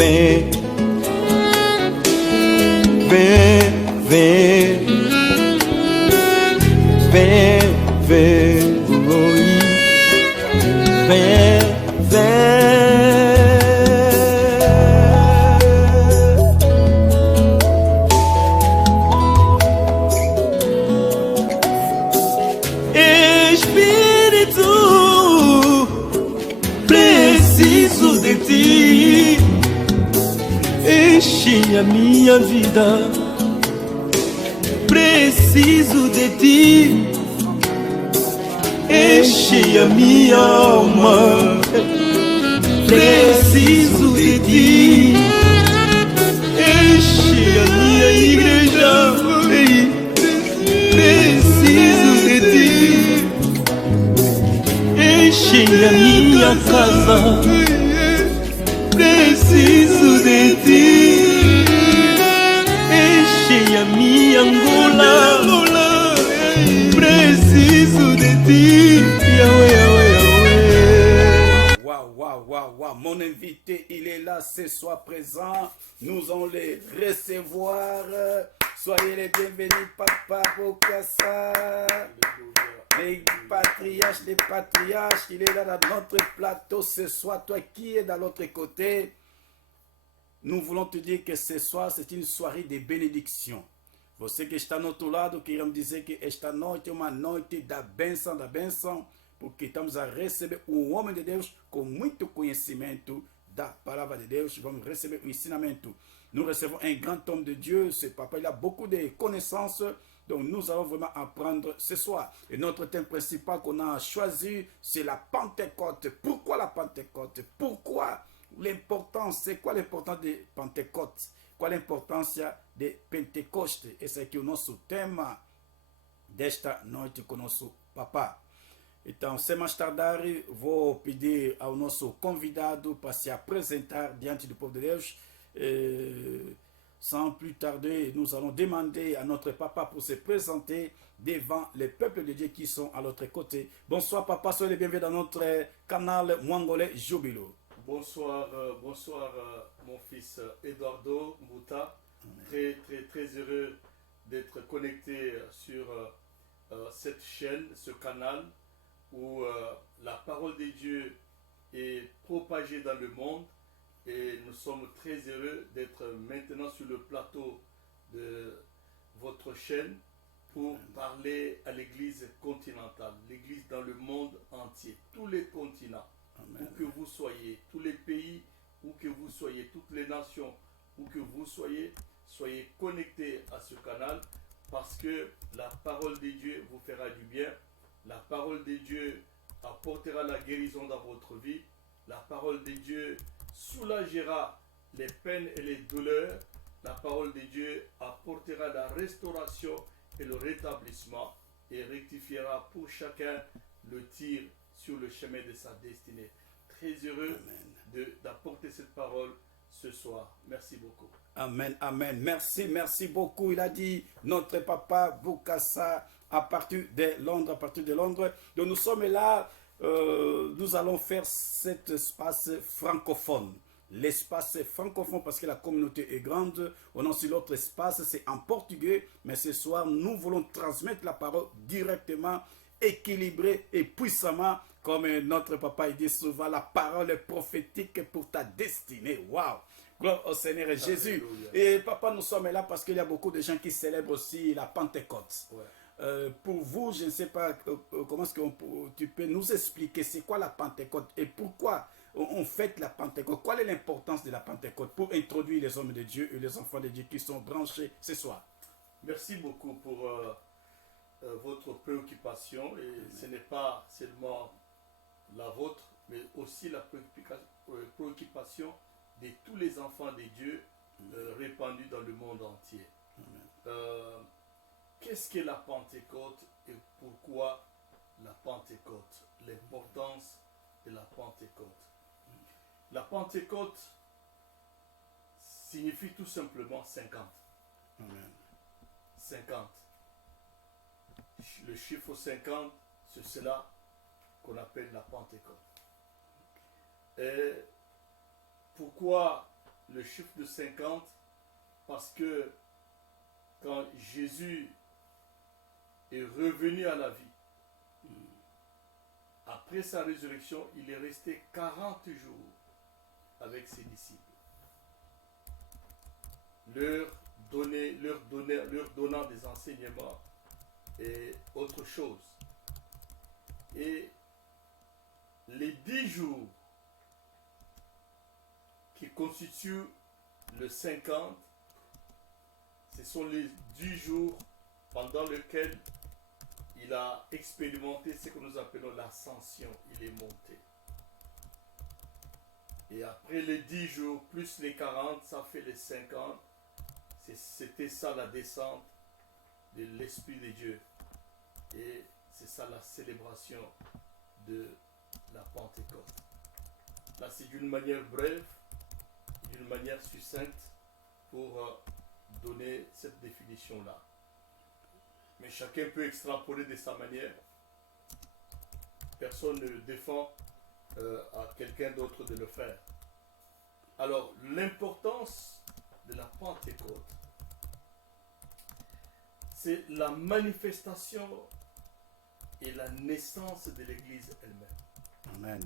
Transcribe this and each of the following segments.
Viens, viens, viens, viens, viens, oui. Viens, viens. Espírito, preciso de ti. Enche a minha vida. Preciso de ti. Enche a minha alma. Preciso de ti. Enche a minha igreja. Preciso de ti. Enche a minha casa. Preciso de ti. Enche a minha Angola. Preciso de ti. Yahweh, Yahweh, Yahweh. Waouh, waouh, waouh, waouh. Mon invité, il est là, ce soir présent. Nous allons les recevoir. Soyez les bienvenus, Papa Bokassa. Les patriarches, il est là dans notre plateau ce soir. Toi qui es dans l'autre côté, nous voulons te dire que ce soir, c'est une soirée de bénédiction. Você que está no outro lado, queremos dizer que esta noite é uma noite da bênção, porque estamos a receber um homem de Deus com muito conhecimento da palavra de Deus. Vamos receber o ensinamento. Nous recevons un grand homme de Dieu. Ce papa, il a beaucoup de connaissances. Donc nous allons vraiment apprendre ce soir. Et notre thème principal qu'on a choisi, c'est la Pentecôte. Pourquoi la Pentecôte? Pourquoi l'importance? C'est quoi l'importance de Pentecôte? Qual a importância de Pentecoste? Esse aqui é o nosso tema desta noite com o nosso papá. Então, sem mais tardar, vou pedir ao nosso convidado para se apresentar diante do povo de Deus. Sans plus tarder, nous allons demander à notre papa pour se présenter devant les peuples de Dieu qui sont à l'autre côté. Bonsoir papa, soyez les bienvenus dans notre canal Mwangolais Jubilo. Bonsoir, mon fils Eduardo Mbuta. Très heureux d'être connecté sur cette chaîne, ce canal où la parole de Dieu est propagée dans le monde. Et nous sommes très heureux d'être maintenant sur le plateau de votre chaîne pour parler à l'église continentale, l'église dans le monde entier, tous les continents. Amen. Où que vous soyez, tous les pays, où que vous soyez, toutes les nations, où que vous soyez, soyez connectés à ce canal parce que la parole de Dieu vous fera du bien. La parole de Dieu apportera la guérison dans votre vie. La parole de Dieu soulagera les peines et les douleurs. La parole de Dieu apportera la restauration et le rétablissement et rectifiera pour chacun le tir sur le chemin de sa destinée. Très heureux d'apporter cette parole ce soir. Merci beaucoup. Amen, amen. Merci beaucoup. Il a dit notre papa Bokassa à partir de Londres. Donc nous sommes là, nous allons faire cet espace francophone. L'espace francophone parce que la communauté est grande. On a aussi l'autre espace, c'est en portugais. Mais ce soir, nous voulons transmettre la parole directement, équilibrée et puissamment. Comme notre papa il dit souvent, la parole est prophétique pour ta destinée. Waouh! Gloire au Seigneur Jésus. Alléluia. Et papa, nous sommes là parce qu'il y a beaucoup de gens qui célèbrent aussi la Pentecôte. Ouais. Pour vous, je ne sais pas comment est-ce que tu peux nous expliquer c'est quoi la Pentecôte et pourquoi on fête la Pentecôte. Quelle est l'importance de la Pentecôte pour introduire les hommes de Dieu et les enfants de Dieu qui sont branchés ce soir? Merci beaucoup pour votre préoccupation. Et ce n'est pas seulement la vôtre, mais aussi la préoccupation de tous les enfants de Dieu répandus dans le monde entier. Qu'est-ce que la Pentecôte et pourquoi la Pentecôte? L'importance de la Pentecôte. La Pentecôte signifie tout simplement 50. Amen. 50. Le chiffre 50, c'est cela qu'on appelle la Pentecôte. Et pourquoi le chiffre de 50 parce que quand Jésus est revenu à la vie, après sa résurrection, il est resté 40 jours avec ses disciples, leur donnant des enseignements et autre chose. Et les 10 jours qui constituent le 50, ce sont les 10 jours pendant lesquels il a expérimenté ce que nous appelons l'ascension. Il est monté. Et après les 10 jours, plus les 40, ça fait les 50. C'était ça la descente de l'Esprit de Dieu. Et c'est ça la célébration de la Pentecôte. Là, c'est d'une manière brève, d'une manière succincte pour donner cette définition-là. Mais chacun peut extrapoler de sa manière. Personne ne défend à quelqu'un d'autre de le faire. Alors, l'importance de la Pentecôte, c'est la manifestation et la naissance de l'Église elle-même. Amen.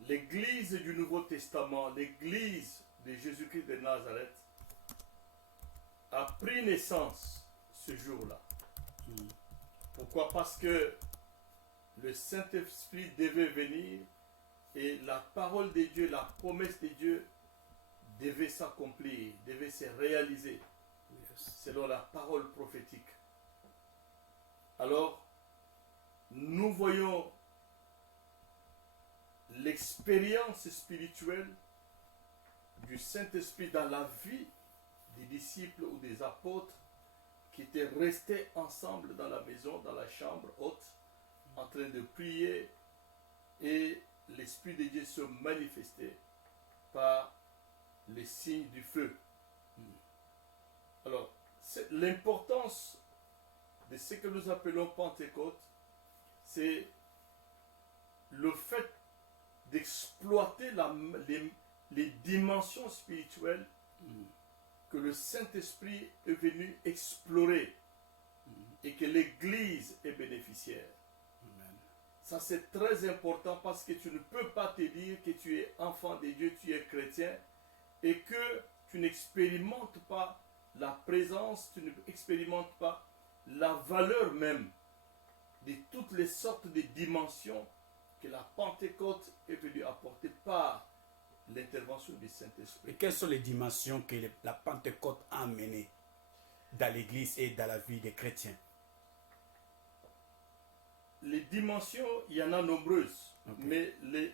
L'Église du Nouveau Testament, l'Église de Jésus-Christ de Nazareth, a pris naissance ce jour-là. Pourquoi? Parce que le Saint-Esprit devait venir et la parole de Dieu, la promesse de Dieu devait s'accomplir, devait se réaliser selon la parole prophétique. Alors, nous voyons l'expérience spirituelle du Saint-Esprit dans la vie des disciples ou des apôtres qui étaient restés ensemble dans la maison, dans la chambre haute, en train de prier, et l'Esprit de Dieu se manifestait par les signes du feu. Alors, l'importance de ce que nous appelons Pentecôte, c'est le fait d'exploiter les dimensions spirituelles que le Saint-Esprit est venu explorer et que l'Église est bénéficiaire. Amen. Ça, c'est très important parce que tu ne peux pas te dire que tu es enfant de Dieu, tu es chrétien et que tu n'expérimentes pas la présence, tu n'expérimentes pas la valeur même de toutes les sortes de dimensions que la Pentecôte est venue apporter par l'intervention du Saint-Esprit. Et quelles sont les dimensions que la Pentecôte a amenées dans l'Église et dans la vie des chrétiens? Les dimensions, il y en a nombreuses, Okay. mais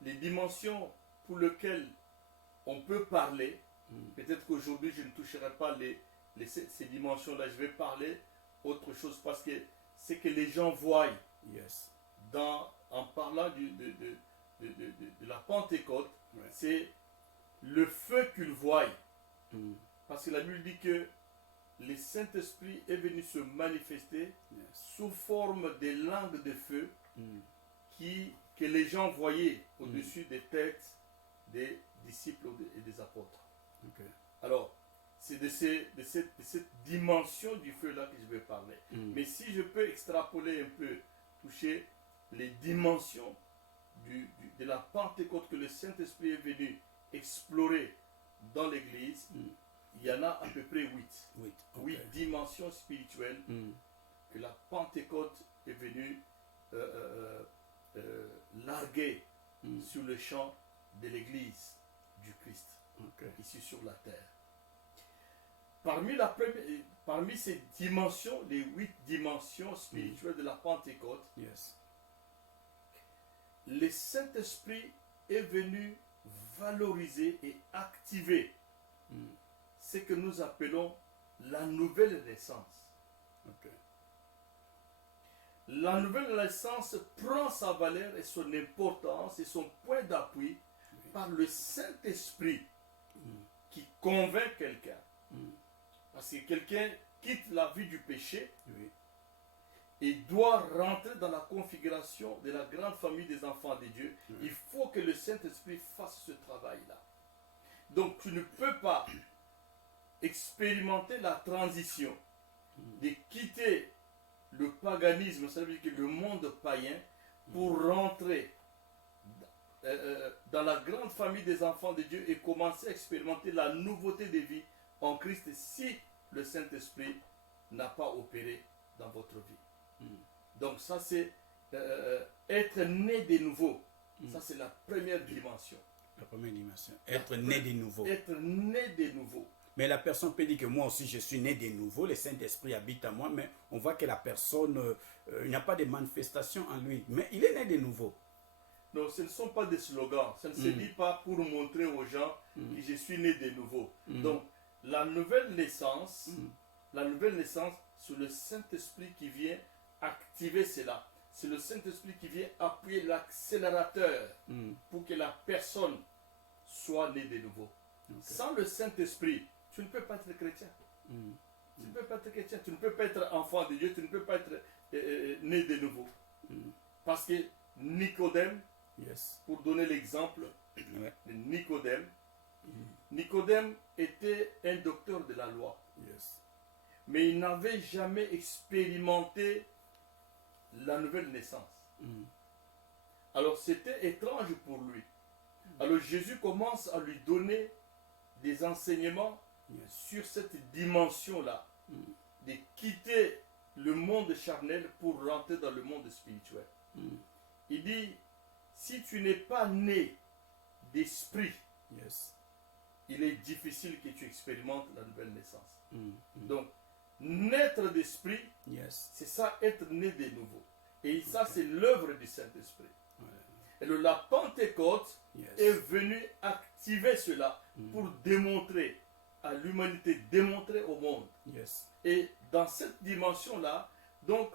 les dimensions pour lesquelles on peut parler, peut-être qu'aujourd'hui je ne toucherai pas ces dimensions-là, je vais parler autre chose parce que c'est que les gens voient Yes. en parlant de la Pentecôte, Ouais. c'est le feu qu'ils voient. Parce que la Bible dit que le Saint-Esprit est venu se manifester sous forme de langues de feu que les gens voyaient au-dessus des têtes des disciples et des apôtres. Okay. Alors, c'est de cette dimension du feu-là que je vais parler. Mais si je peux extrapoler un peu, toucher les dimensions de la Pentecôte que le Saint-Esprit est venu explorer dans l'Église, il y en a à peu près 8. Oui. 8 dimensions spirituelles que la Pentecôte est venue larguer sur le champ de l'Église du Christ, ici sur la terre. Parmi ces dimensions, les 8 dimensions spirituelles de la Pentecôte, Yes. le Saint-Esprit est venu valoriser et activer ce que nous appelons la nouvelle naissance. Okay. La nouvelle naissance prend sa valeur et son importance et son point d'appui par le Saint-Esprit qui convainc quelqu'un. Parce que quelqu'un quitte la vie du péché Oui. et doit rentrer dans la configuration de la grande famille des enfants de Dieu, il faut que le Saint-Esprit fasse ce travail-là. Donc tu ne peux pas expérimenter la transition de quitter le paganisme, c'est-à-dire que le monde païen, pour rentrer dans la grande famille des enfants de Dieu et commencer à expérimenter la nouveauté de vie en Christ si le Saint-Esprit n'a pas opéré dans votre vie. Donc ça c'est être né de nouveau. Ça c'est la première dimension. La première dimension. Être né de nouveau. Être né de nouveau. Mais la personne peut dire que moi aussi je suis né de nouveau, le Saint-Esprit habite en moi, mais on voit que la personne, il n'y a pas de manifestation en lui. Mais il est né de nouveau. Non, ce ne sont pas des slogans. Ça ne se dit pas pour montrer aux gens que je suis né de nouveau. Donc, la nouvelle naissance, c'est le Saint-Esprit qui vient activer cela. C'est le Saint-Esprit qui vient appuyer l'accélérateur pour que la personne soit née de nouveau. Okay. Sans le Saint-Esprit, tu ne peux pas être chrétien. Tu ne peux pas être chrétien. Tu ne peux pas être enfant de Dieu. Tu ne peux pas être né de nouveau. Parce que Nicodème, pour donner l'exemple de Nicodème, Nicodème était un docteur de la loi. Mais il n'avait jamais expérimenté la nouvelle naissance. Alors c'était étrange pour lui. Alors Jésus commence à lui donner des enseignements sur cette dimension-là, de quitter le monde charnel pour rentrer dans le monde spirituel. Il dit, si tu n'es pas né d'esprit, il est difficile que tu expérimentes la nouvelle naissance. Donc, naître d'esprit, c'est ça, être né de nouveau. Et ça, c'est l'œuvre du Saint-Esprit. Et la Pentecôte est venue activer cela pour démontrer à l'humanité, démontrer au monde. Et dans cette dimension-là, donc,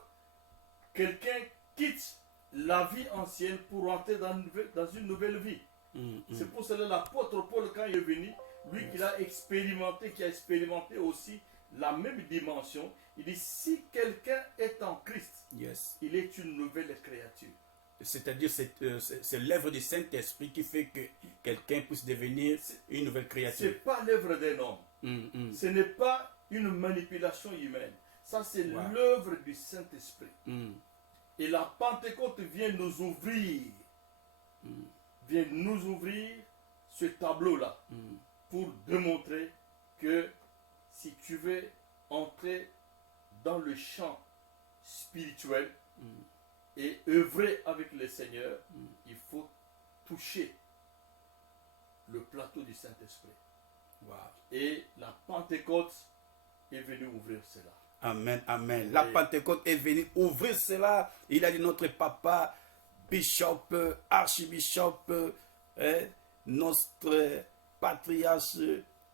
quelqu'un quitte la vie ancienne pour entrer dans une nouvelle vie. C'est pour cela l'apôtre Paul, quand il est venu, lui qui a expérimenté aussi la même dimension, il dit, si quelqu'un est en Christ, il est une nouvelle créature. C'est-à-dire c'est l'œuvre du Saint-Esprit qui fait que quelqu'un puisse devenir une nouvelle créature. Ce n'est pas l'œuvre d'un homme. Ce n'est pas une manipulation humaine. Ça, c'est l'œuvre du Saint-Esprit. Et la Pentecôte vient nous ouvrir. Vient nous ouvrir ce tableau-là. Pour démontrer que si tu veux entrer dans le champ spirituel, et œuvrer avec le Seigneur, il faut toucher le plateau du Saint-Esprit. Et la Pentecôte est venue ouvrir cela. Amen, amen. La Pentecôte est venue ouvrir cela. Il a dit notre papa, bishop, archibishop, notre patriarche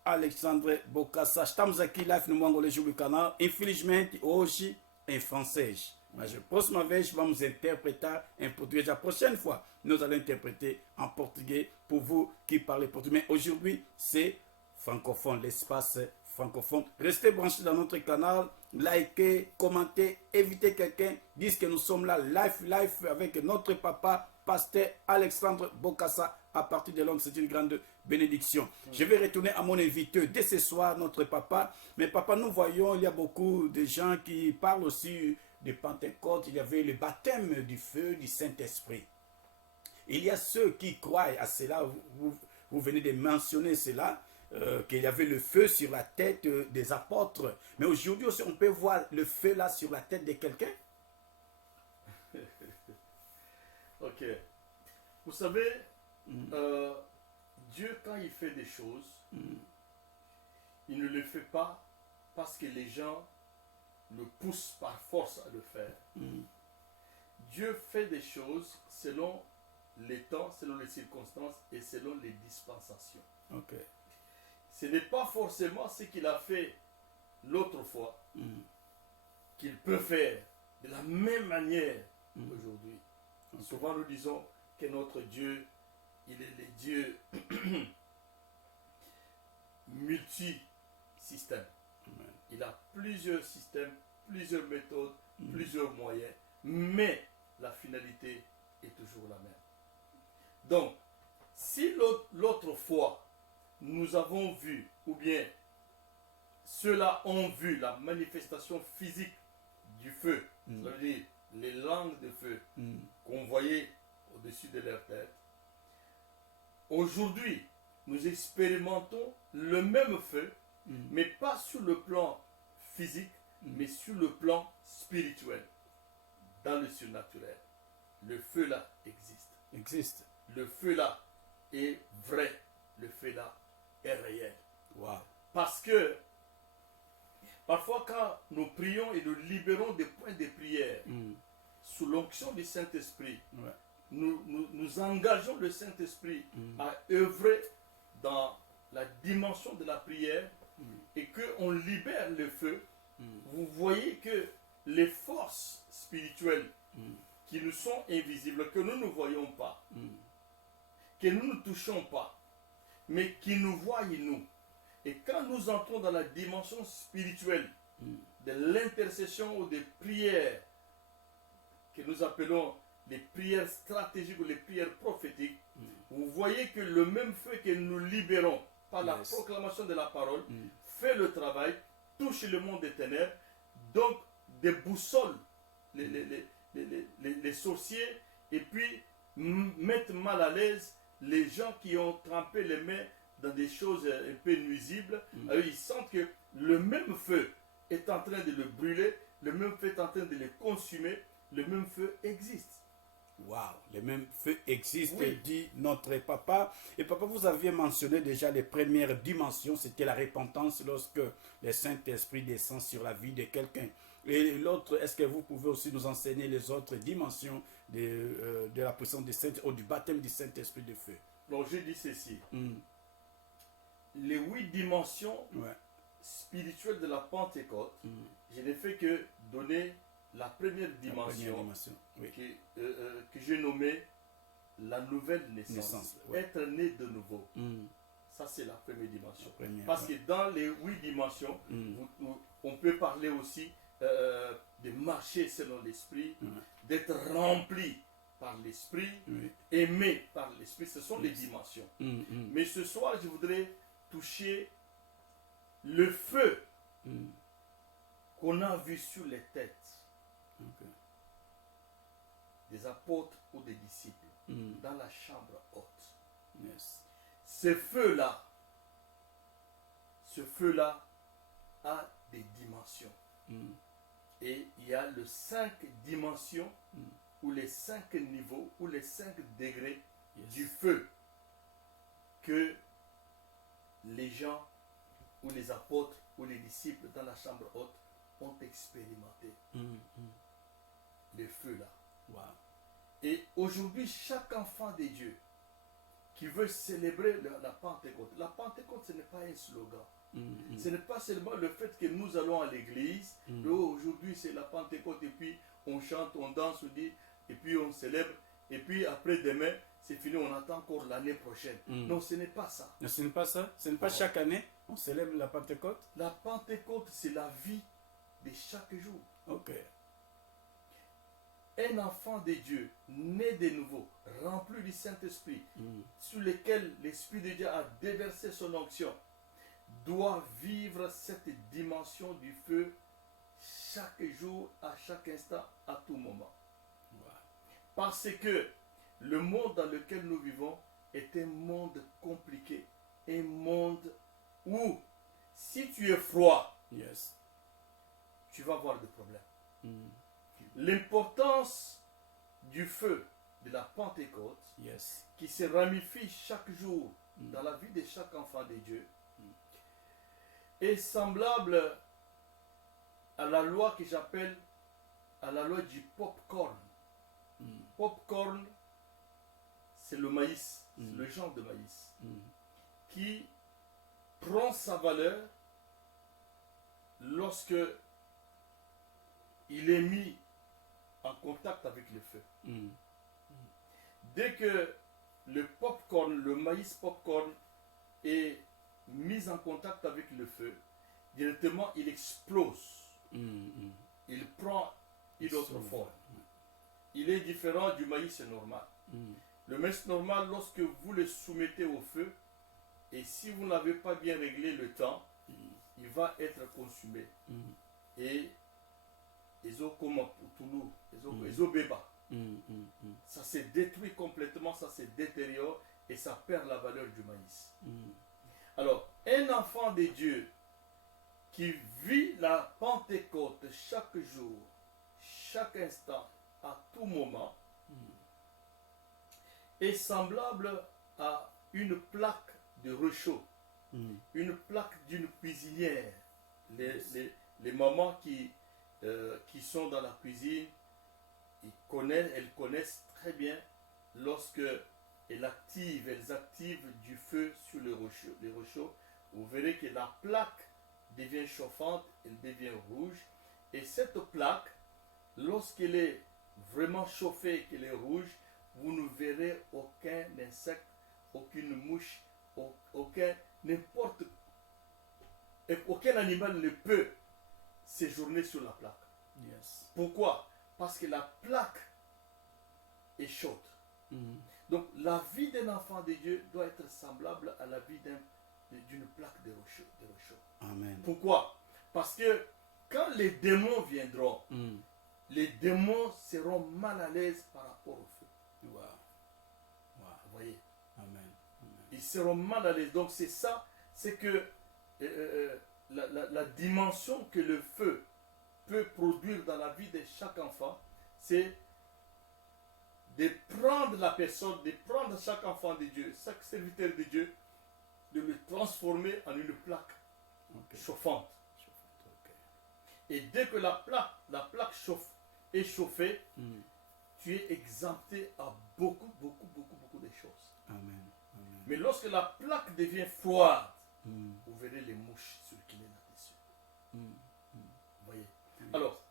Alexandre Bokassa. Estamos aqui live no Mongolês do canal. Infelizmente, hoje em francês. Mas a próxima vez vamos interpréter en portugais. La prochaine fois, nous allons interpréter en portugais pour vous qui parlez portugais. Mais aujourd'hui, c'est francophone, l'espace francophone. Restez branchés dans notre canal, likez, commentez, invitez quelqu'un, dites que nous sommes là, live avec notre papa, pasteur Alexandre Bokassa. À partir de Londres, c'est une grande bénédiction. Je vais retourner à mon invité dès ce soir, notre papa. Mais papa, nous voyons, il y a beaucoup de gens qui parlent aussi de Pentecôte. Il y avait le baptême du feu du Saint-Esprit. Il y a ceux qui croient à cela. Vous venez de mentionner cela, qu'il y avait le feu sur la tête des apôtres. Mais aujourd'hui aussi, on peut voir le feu là sur la tête de quelqu'un. Ok. Vous savez, Dieu, quand il fait des choses, il ne le fait pas parce que les gens le poussent par force à le faire. Dieu fait des choses selon les temps, selon les circonstances et selon les dispensations. Ce n'est pas forcément ce qu'il a fait l'autre fois qu'il peut faire de la même manière aujourd'hui. Souvent nous disons que notre Dieu, il est le Dieu multi-système. Il a plusieurs systèmes plusieurs méthodes, plusieurs moyens, mais la finalité est toujours la même. Donc, si l'autre fois, nous avons vu, ou bien ceux-là ont vu la manifestation physique du feu, ça veut dire les langues de feu qu'on voyait au-dessus de leur tête, aujourd'hui, nous expérimentons le même feu, mais pas sur le plan physique, mais sur le plan spirituel, dans le surnaturel. Le feu là existe. Le feu là est vrai. Le feu là est réel. Wow. Parce que parfois quand nous prions et nous libérons des points de prière sous l'onction du Saint-Esprit, nous engageons le Saint-Esprit à œuvrer dans la dimension de la prière et qu'on libère le feu. Vous voyez que les forces spirituelles qui nous sont invisibles, que nous ne voyons pas, que nous ne touchons pas, mais qui nous voient nous. Et quand nous entrons dans la dimension spirituelle de l'intercession ou des prières, que nous appelons les prières stratégiques ou les prières prophétiques, vous voyez que le même feu que nous libérons par la proclamation de la parole fait le travail, touche le monde des ténèbres, donc déboussole les sorciers et puis mettent mal à l'aise les gens qui ont trempé les mains dans des choses un peu nuisibles. Alors ils sentent que le même feu est en train de le brûler, le même feu est en train de les consumer, le même feu existe. Waouh, le même feu existe, Oui. dit notre papa. Et papa, vous aviez mentionné déjà les premières dimensions, c'était la repentance lorsque le Saint-Esprit descend sur la vie de quelqu'un. Et l'autre, est-ce que vous pouvez aussi nous enseigner les autres dimensions de la puissance du Saint, ou du baptême du Saint-Esprit de feu? Donc je dis ceci. Les 8 dimensions spirituelles de la Pentecôte, je n'ai fait que donner la première dimension, que j'ai nommée la nouvelle naissance. Être né de nouveau. Ça, c'est la première dimension. Parce que dans les 8 dimensions, on peut parler aussi de marcher selon l'esprit, d'être rempli par l'esprit, aimé par l'esprit. Ce sont les dimensions. Mais ce soir, je voudrais toucher le feu qu'on a vu sur les têtes des apôtres ou des disciples dans la chambre haute. Ce feu-là a des dimensions. Et il y a les 5 dimensions ou les 5 niveaux ou les 5 degrés du feu que les gens ou les apôtres ou les disciples dans la chambre haute ont expérimenté. Le feu là. Wow. Et aujourd'hui, chaque enfant de Dieu qui veut célébrer la Pentecôte, ce n'est pas un slogan. Ce n'est pas seulement le fait que nous allons à l'église, aujourd'hui c'est la Pentecôte, et puis on chante, on danse, on dit, et puis on célèbre, et puis après demain, c'est fini, on attend encore l'année prochaine. Non, ce n'est pas ça. Non, ce n'est pas ça. Ce n'est pas chaque année on célèbre la Pentecôte. La Pentecôte, c'est la vie de chaque jour. Ok. Un enfant de Dieu, né de nouveau, rempli du Saint-Esprit, sur lequel l'Esprit de Dieu a déversé son onction, doit vivre cette dimension du feu chaque jour, à chaque instant, à tout moment. Wow. Parce que le monde dans lequel nous vivons est un monde compliqué, un monde où si tu es froid, tu vas avoir des problèmes. L'importance du feu de la Pentecôte, qui se ramifie chaque jour dans la vie de chaque enfant de Dieu, est semblable à la loi que j'appelle à la loi du popcorn. Popcorn, c'est le maïs, c'est le genre de maïs, qui prend sa valeur lorsque il est mis en contact avec le feu. Dès que le popcorn, le maïs popcorn est mis en contact avec le feu, directement il explose. il prend une autre forme. Il est différent du maïs normal. Le maïs normal, lorsque vous le soumettez au feu, et si vous n'avez pas bien réglé le temps, il va être consumé. Et ils ont comme Toulouse, ils ont béba. Ça se détruit complètement, ça se détériore et ça perd la valeur du maïs. Alors, un enfant de Dieu qui vit la Pentecôte chaque jour, chaque instant, à tout moment, est semblable à une plaque de réchaud, une plaque d'une cuisinière. Les mamans qui sont dans la cuisine, elles connaissent très bien lorsque elles activent du feu sur les réchauds. Vous verrez que la plaque devient chauffante, elle devient rouge. Et cette plaque, lorsqu'elle est vraiment chauffée, qu'elle est rouge, vous ne verrez aucun insecte, aucune mouche, aucun animal ne peut séjourner sur la plaque. Yes. Pourquoi? Parce que la plaque est chaude. Donc la vie d'un enfant de Dieu doit être semblable à la vie d'une plaque de réchaud. Amen. Pourquoi? Parce que quand les démons viendront, les démons seront mal à l'aise par rapport au feu. Wow. Vous voyez? Amen. Ils seront mal à l'aise. Donc c'est ça, c'est que la dimension que le feu peut produire dans la vie de chaque enfant, c'est de prendre la personne, de prendre chaque enfant de Dieu, chaque serviteur de Dieu, de le transformer en une plaque chauffante. Et dès que la plaque est chauffée, tu es exempté à beaucoup de choses. Amen. Mais lorsque la plaque devient froide, vous verrez les mouches circuler là-dessus. Vous voyez? Alors,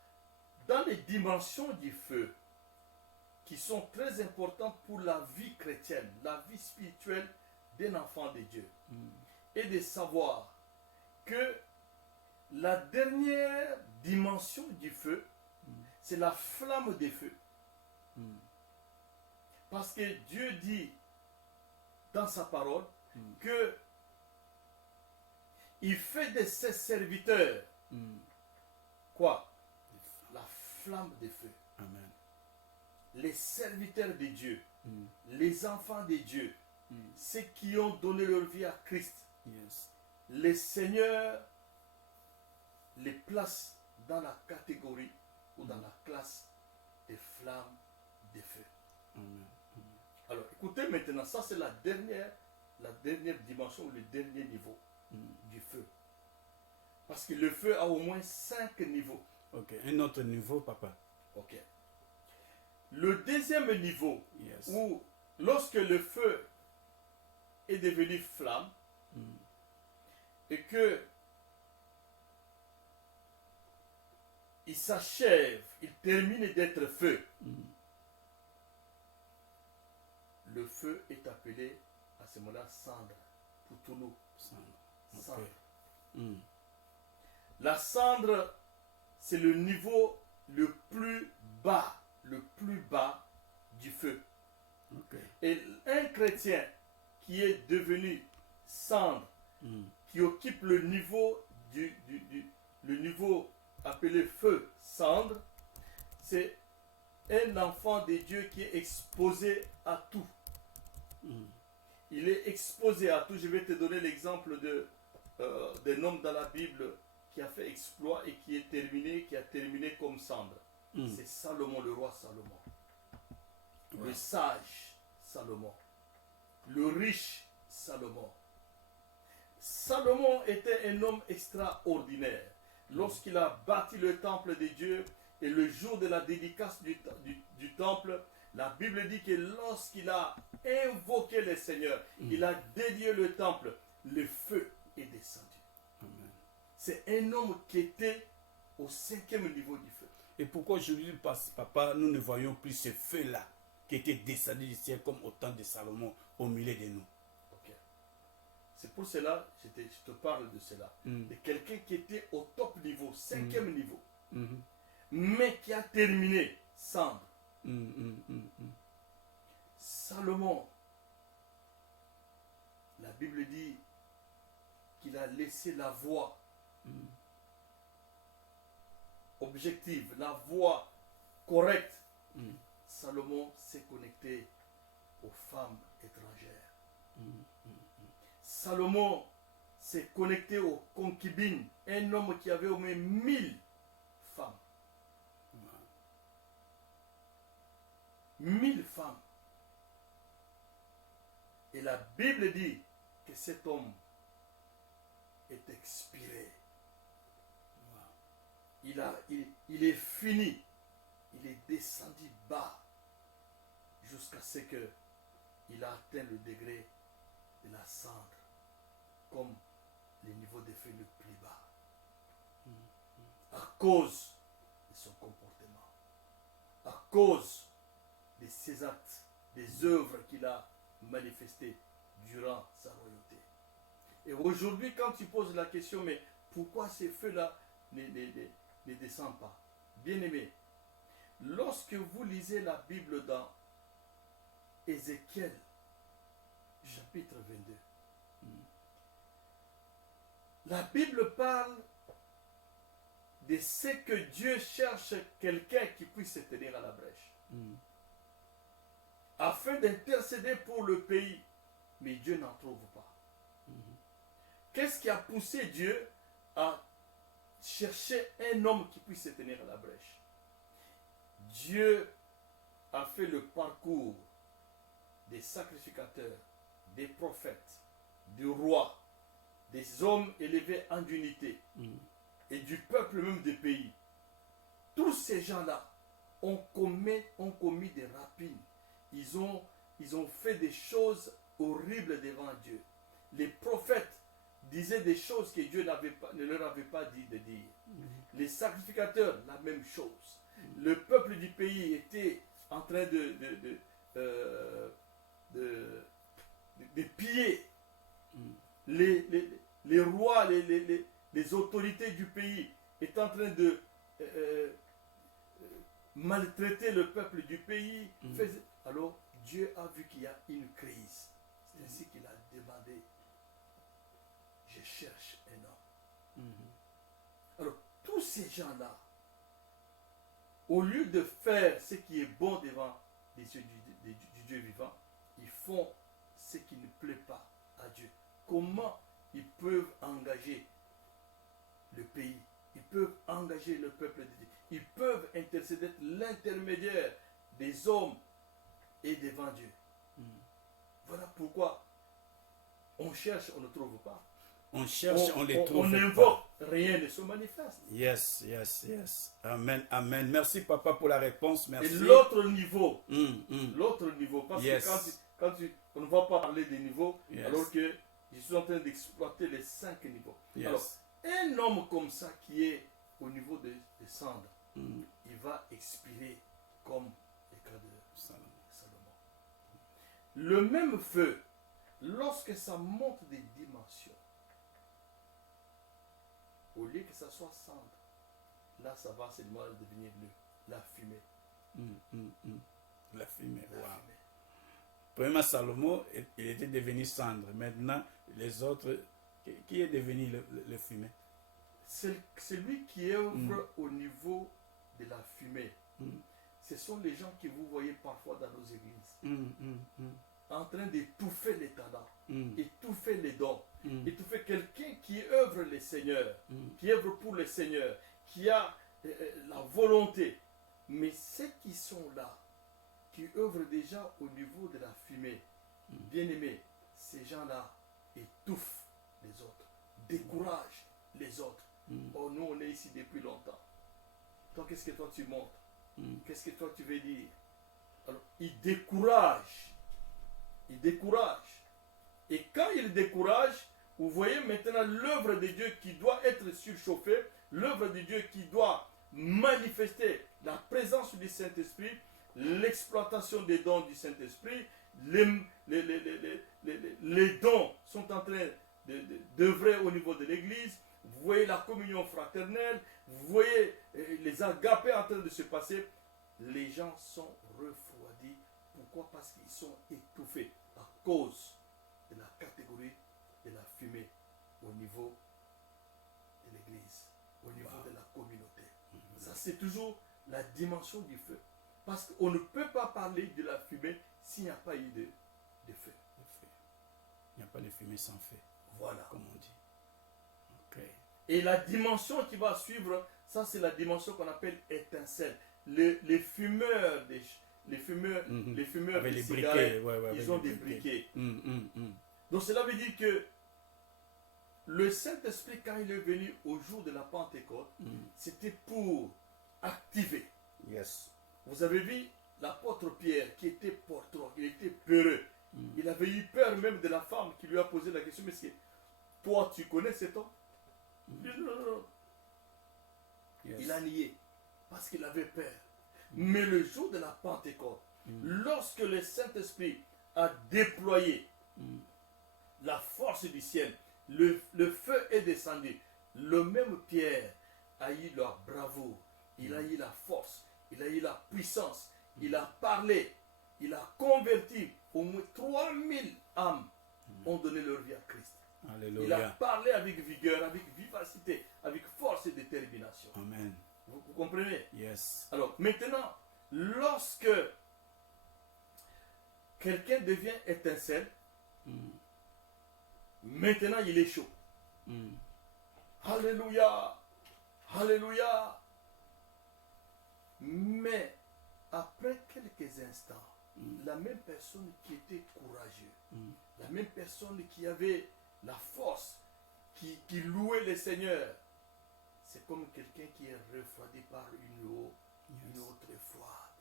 dans les dimensions du feu, qui sont très importantes pour la vie chrétienne, la vie spirituelle d'un enfant de Dieu, et de savoir que la dernière dimension du feu, c'est la flamme des feux. Parce que Dieu dit dans sa parole que il fait de ses serviteurs quoi? La flamme des feux. Amen. Les serviteurs de Dieu, les enfants de Dieu, ceux qui ont donné leur vie à Christ, Yes. les seigneurs les placent dans la catégorie ou dans la classe des flammes des feux. Amen. Alors écoutez maintenant, ça c'est la dernière dimension ou le dernier niveau du feu. Parce que le feu a au moins 5 niveaux. Ok, un autre niveau, papa. Ok. Le deuxième niveau, Yes. où lorsque le feu est devenu flamme, et que il s'achève, il termine d'être feu, le feu est appelé à ce moment-là cendre, pour Toulouse. Cendre. La cendre, c'est le niveau le plus bas du feu. Okay. Et un chrétien qui est devenu cendre, qui occupe le niveau le niveau appelé feu, cendre, c'est un enfant de Dieu qui est exposé à tout. Il est exposé à tout. Je vais te donner l'exemple d'un homme dans la Bible qui a fait exploit et qui a terminé comme cendre. C'est Salomon, le roi Salomon. Le sage Salomon. Le riche Salomon. Salomon était un homme extraordinaire. Lorsqu'il a bâti le temple de Dieu et le jour de la dédicace du temple, la Bible dit que lorsqu'il a invoqué le Seigneur, il a dédié le temple, le feu est descendu. Amen. C'est un homme qui était au 5e niveau du feu. Et pourquoi aujourd'hui, papa, nous ne voyons plus ce feu-là qui était descendu du ciel comme au temps de Salomon au milieu de nous? Okay. C'est pour cela que je te parle de cela. De quelqu'un qui était au top niveau, 5e niveau. mais qui a terminé cendre. mm. Salomon, la Bible dit qu'il a laissé la voie objective, la voie correcte. Salomon s'est connecté aux femmes étrangères. Salomon s'est connecté aux concubines, un homme qui avait au moins 1000 femmes. 1000 femmes. Et la Bible dit que cet homme est expiré. Il est fini. Il est descendu bas jusqu'à ce que il a atteint le degré de la cendre, comme le niveau de feu le plus bas, à cause de son comportement, à cause de ses actes, des œuvres qu'il a manifestées durant sa royauté. Et aujourd'hui, quand tu poses la question, mais pourquoi ces feux-là ne descendent pas? Bien-aimé, lorsque vous lisez la Bible dans Ézéchiel, chapitre 22, la Bible parle de ce que Dieu cherche quelqu'un qui puisse se tenir à la brèche, afin d'intercéder pour le pays, mais Dieu n'en trouve pas. Qu'est-ce qui a poussé Dieu à chercher un homme qui puisse se tenir à la brèche? Dieu a fait le parcours des sacrificateurs, des prophètes, des rois, des hommes élevés en unité et du peuple même des pays. Tous ces gens-là ont commis des rapines. Ils ont fait des choses horribles devant Dieu. Les prophètes disaient des choses que Dieu ne leur avait pas dit de dire. Les sacrificateurs, la même chose. Le peuple du pays était en train de piller. Les rois, les autorités du pays étaient en train de maltraiter le peuple du pays. Alors Dieu a vu qu'il y a une crise. C'est ainsi qu'il a demandé, je cherche un homme. Alors tous ces gens-là, au lieu de faire ce qui est bon devant les yeux du Dieu vivant, ils font ce qui ne plaît pas à Dieu. Comment ils peuvent engager le pays? Ils peuvent engager le peuple de Dieu. Ils peuvent intercéder, être l'intermédiaire des hommes et devant Dieu. Voilà pourquoi on cherche, on ne trouve pas. On cherche, on les trouve on pas. invoque, rien ne se manifeste. Yes, yes, yes. Amen, amen. Merci papa pour la réponse. Merci. Et l'autre niveau, parce Yes. que on ne va pas parler des niveaux, Yes. alors que je suis en train d'exploiter les 5 niveaux. Yes. Alors, un homme comme ça qui est au niveau des cendres, il va expirer comme les cas de Salomon. Le même feu, lorsque ça monte des dimensions, au lieu que ça soit cendre, là ça va seulement devenir la fumée. La fumée, La wow. fumée. Premièrement, Salomon, il était devenu cendre. Maintenant, les autres, qui est devenu le fumée? C'est celui qui œuvre au niveau de la fumée. Ce sont les gens que vous voyez parfois dans nos églises, en train d'étouffer les talents, étouffer les dons, étouffer quelqu'un qui œuvre le Seigneur, qui œuvre pour le Seigneur, qui a la volonté. Mais ceux qui sont là, qui œuvrent déjà au niveau de la fumée, bien-aimés, ces gens-là étouffent les autres, découragent les autres. Oh, nous on est ici depuis longtemps. Toi, qu'est-ce que toi tu montres? Qu'est-ce que toi tu veux dire? Alors, ils découragent. Ils découragent. Et quand ils découragent, vous voyez maintenant l'œuvre de Dieu qui doit être surchauffée, l'œuvre de Dieu qui doit manifester la présence du Saint-Esprit, l'exploitation des dons du Saint-Esprit, les dons sont en train d'œuvrer au niveau de l'Église. Vous voyez la communion fraternelle, vous voyez les agapés en train de se passer, les gens sont refroidis. Pourquoi? Parce qu'ils sont étouffés à cause de la catégorie de la fumée au niveau de l'église, au niveau de la communauté. Ça, c'est toujours la dimension du feu. Parce qu'on ne peut pas parler de la fumée s'il n'y a pas eu de feu. Il n'y a pas de fumée sans feu. Voilà. Comme on dit. Ok. Et la dimension qui va suivre, ça c'est la dimension qu'on appelle étincelle. Les fumeurs, les fumeurs Avec de les cigarettes, briquets, ils ont des briquets. Hum, hum, hum. Donc cela veut dire que le Saint-Esprit, quand il est venu au jour de la Pentecôte, c'était pour activer. Yes. Vous avez vu l'apôtre Pierre qui était porteur, il était peureux. Il avait eu peur même de la femme qui lui a posé la question, mais toi tu connais cet homme? Il dit, non, non, non. Yes. Il a nié parce qu'il avait peur. Mais le jour de la Pentecôte, lorsque le Saint-Esprit a déployé la force du ciel, le feu est descendu. Le même Pierre a eu la bravoure, il a eu la force, il a eu la puissance, il a parlé, il a converti. Au moins 3000 âmes ont donné leur vie à Christ. Alléluia. Il a parlé avec vigueur, avec vivacité, avec force et détermination. Amen. Vous comprenez? Yes. Alors maintenant, lorsque quelqu'un devient étincelle, maintenant il est chaud. Alléluia. Alléluia. Mais après quelques instants, la même personne qui était courageuse, la même personne qui avait la force, qui louait le Seigneur, c'est comme quelqu'un qui est refroidi par une eau très froide.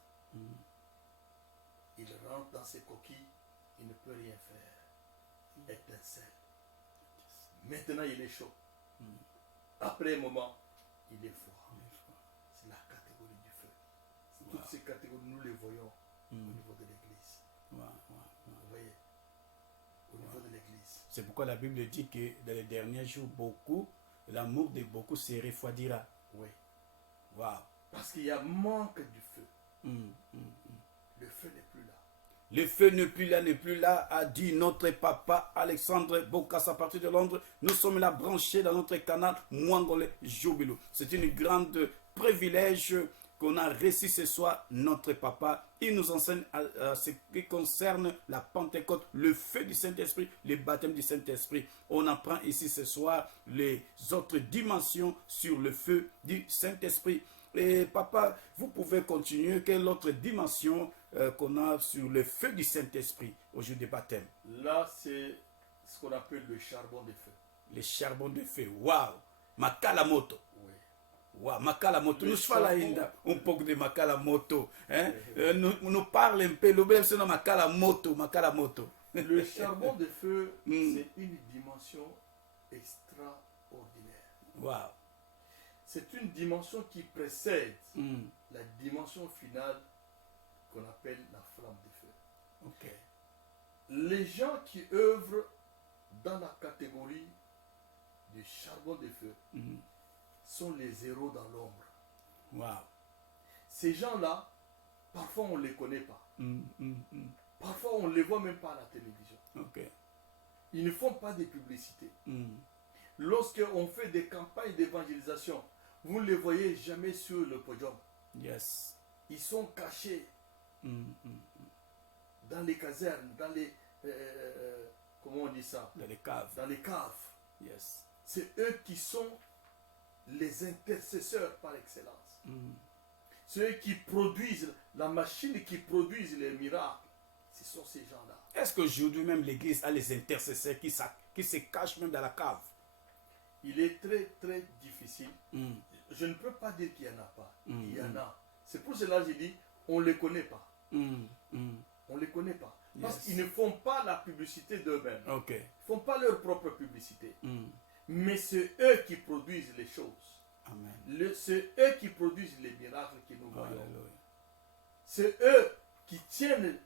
Il rentre dans ses coquilles, il ne peut rien faire. Étincelle. Maintenant il est chaud. Après un moment, il est froid. C'est la catégorie du feu. Toutes ces catégories, nous les voyons au niveau de l'église. Vous voyez? Au niveau de l'église. C'est pourquoi la Bible dit que dans les derniers jours, l'amour de beaucoup se refroidira. Oui. Wow. Parce qu'il y a manque du feu. Le feu n'est plus là. Le feu n'est plus là, a dit notre papa Alexandre Bokas à partir de Londres. Nous sommes là branchés dans notre canal Mwangole Jubilou. C'est une grande privilège qu'on a reçu ce soir, notre papa. Il nous enseigne à ce qui concerne la Pentecôte, le feu du Saint-Esprit, le baptême du Saint-Esprit. On apprend ici ce soir les autres dimensions sur le feu du Saint-Esprit. Et papa, vous pouvez continuer. Quelle autre dimension qu'on a sur le feu du Saint-Esprit au jour du baptême? Là, c'est ce qu'on appelle le charbon de feu. Le charbon de feu. Waouh! Makala moto. Oui. Wow, Makala moto. Nous faisons un peu de Makala moto. Hein? Nous parle un peu. Le bel c'est Makala moto. Makala moto. Le charbon de feu, c'est une dimension extraordinaire. Wow. C'est une dimension qui précède la dimension finale qu'on appelle la flamme de feu. Ok. Les gens qui œuvrent dans la catégorie du charbon de feu sont les héros dans l'ombre. Wow. Ces gens-là, parfois on ne les connaît pas. Parfois on ne les voit même pas à la télévision. Ok. Ils ne font pas de publicité. Lorsqu'on fait des campagnes d'évangélisation, vous ne les voyez jamais sur le podium. Yes. Ils sont cachés dans les casernes, dans les... comment on dit ça? Dans les caves. Dans les caves. Yes. C'est eux qui sont les intercesseurs par excellence. C'est eux qui produisent, la machine qui produit les miracles. Ce sont ces gens-là. Est-ce qu'aujourd'hui même l'Église a les intercesseurs qui se cachent même dans la cave? Il est très très difficile. Je ne peux pas dire qu'il n'y en a pas. Il y en a. C'est pour cela que j'ai dit, on ne les connaît pas. On ne les connaît pas. Parce qu'ils ne font pas la publicité d'eux-mêmes. Ok. Ils ne font pas leur propre publicité. Mais c'est eux qui produisent les choses. Amen. C'est eux qui produisent les miracles que nous voyons. Alléluia. C'est eux qui tiennent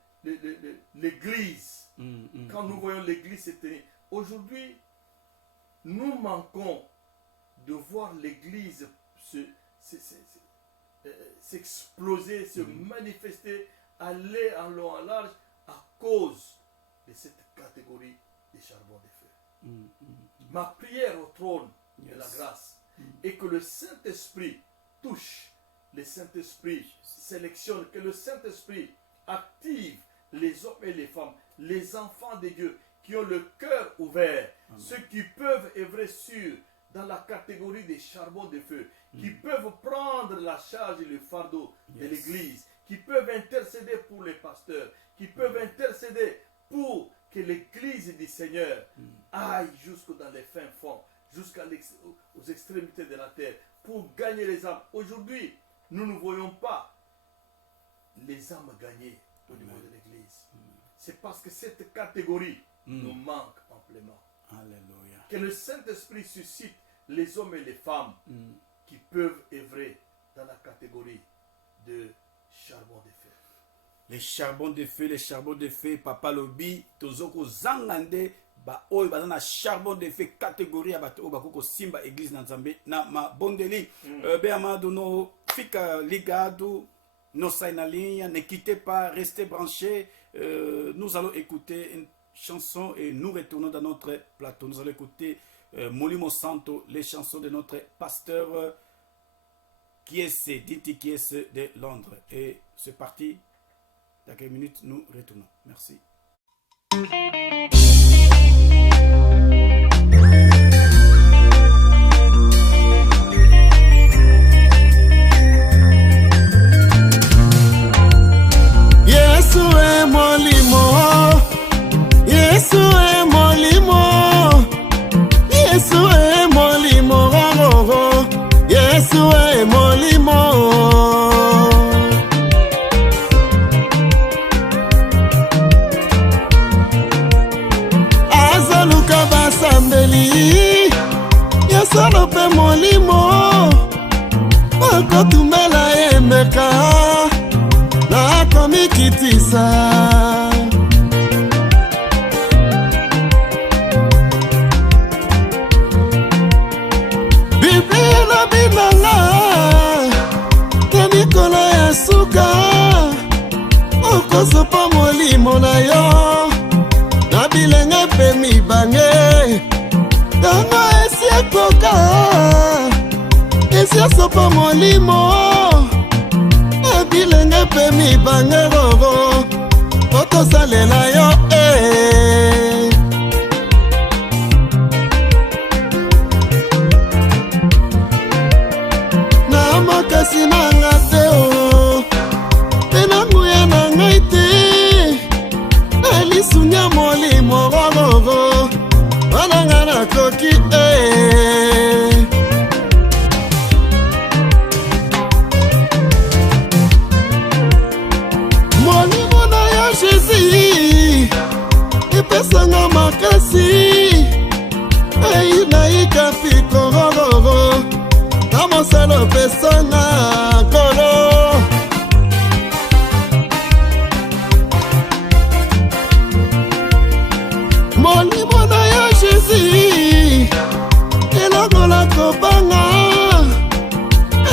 l'église. Quand nous voyons l'église se tenir. Aujourd'hui, nous manquons de voir l'église s'exploser, se manifester, aller en long, en large, à cause de cette catégorie des charbons de feu. Ma prière au trône de la grâce est que le Saint-Esprit touche, le Saint-Esprit sélectionne, que le Saint-Esprit active les hommes et les femmes, les enfants de Dieu qui ont le cœur ouvert, ceux qui peuvent œuvrer sur dans la catégorie des charbons de feu, qui peuvent prendre la charge et le fardeau de l'Église, qui peuvent intercéder pour les pasteurs, qui peuvent intercéder pour que l'Église du Seigneur aille jusque dans les fins fonds, jusqu'aux extrémités de la terre, pour gagner les âmes. Aujourd'hui, nous ne voyons pas les âmes gagnées au niveau de l'Église. C'est parce que cette catégorie nous manque amplement. Alléluia. Que le Saint-Esprit suscite les hommes et les femmes qui peuvent œuvrer dans la catégorie de charbon de feu. Les charbons de feu, Papa Lobi, Tozoko Zangande, ba oy bazana charbon de feu catégorie abato bakoko simba église na Nzambe na ma bondeli be amado no fika ligado no na ligne, ne quittez pas, restez branchés. Nous allons écouter une chanson et nous retournons dans notre plateau. Nous allons écouter Molimo Santo, les chansons de notre pasteur Diti Kiese de Londres. Et c'est parti. Dans quelques minutes, nous retournons. Merci. Yesu e molimo, Yesu e molimo, Yesu e molimo, Yesu e molimo. Azaluka basambeli, Yesu pe molimo, akotumela emeka. Nakomikitisa Biblia na binanga na mikolo ya suka okosopa molimo na yo na bilenge mpe mibange ntango esi ekoka esi asopa molimo bilenge mpe mibange roro otosalela yo na makasi nanga te mpe na nguya na ngai te na lisunya molimo rororo wananga nakoki pesanga makasi einaika pikorororo na mosalo pesanga kolo molimo na yo jésus elokola kobanga